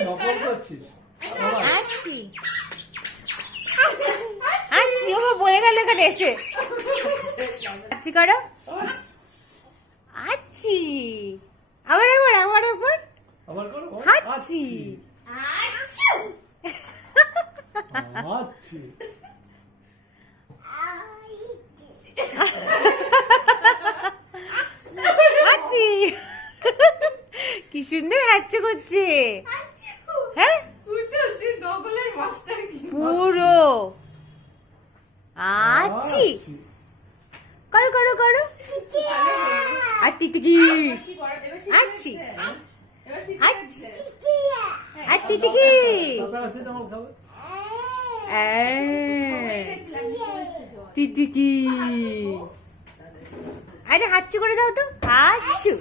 নকল করছিস? আচ্ছি আচ্ছি ও বলে গেল এখানে এসে আচ্ছি করো আচ্ছি আবার একবার আবার করো। আচ্ছি আচ্ছি। আচ্ছি কি সুন্দর হাঁচছে করছে হ্যাঁ পুরো আচ্ছি করো করো করো আর টিটিকি আচ্ছি আচ্ছি আর টিটিকি প্যারাসিটামল খাবে? টিটিকি আরে হাঁচু করে দাও তো হাঁচু